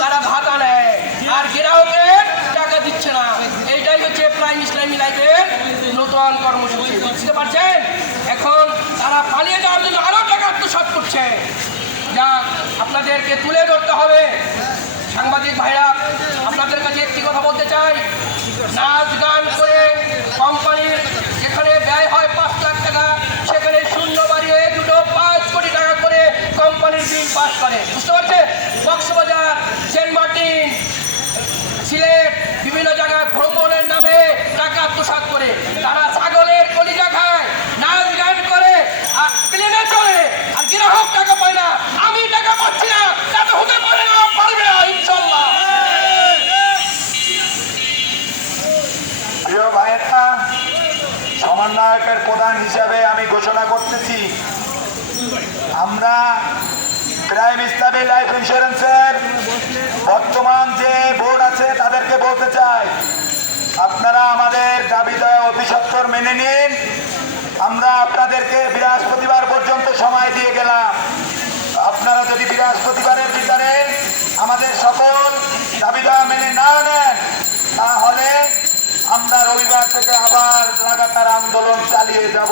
তারা ভাতা নেয়। আর গ্রাহকের টাকা দিচ্ছে না। এইটাই হচ্ছে প্রাইম ইসলামী লাইফের নতুন কর্মসূচি। বুঝতে পারছেন? এখন তারা পালিয়ে যাওয়ার জন্য আরও টাকা আত্মসাত করছে। যা আপনাদেরকে তুলে ধরতে হবে। সাংবাদিক ভাইরা, আপনাদের কাছে একটি কথা বলতে চাই। নাচ গান করে কোম্পানির যেখানে ব্যয় হয় পাঁচ লাখ টাকা, সেখানে শূন্য বাড়িয়ে দুটো পাঁচ কোটি টাকা করে কোম্পানির বিল পাস করে। বুঝতে সিলেট বিভিন্ন জায়গায় ভ্রমণের নামে টাকা আত্মসাৎ করে। তারা ছাগলের কলিজা খায়, নাচ গান করে, আর চলে আর গ্রাহক টাকা পায় না। আমি টাকা পাচ্ছি না, তাতে হতে পারে না পারবে না ইনশাল্লাহ প্রিয় ভাইয়েরা সমন্বয়কের প্রধান হিসাবে আমি ঘোষণা করতেছি, আমরা প্রাইম ইসলামী লাইফ ইন্স্যুরেন্সের বর্তমান বলতে চাই, আপনারা আমাদের দাবি দেওয়া অতিসত্বর মেনে নিন। আমরা আপনাদেরকে বৃহস্পতিবার পর্যন্ত সময় দিয়ে গেলাম। আপনারা যদি বৃহস্পতিবারের ভিতরে আমাদের সকল দাবি দেওয়া মেনে না নেন, তাহলে আমরা রবিবার থেকে আবার লাগাতার আন্দোলন চালিয়ে যাব।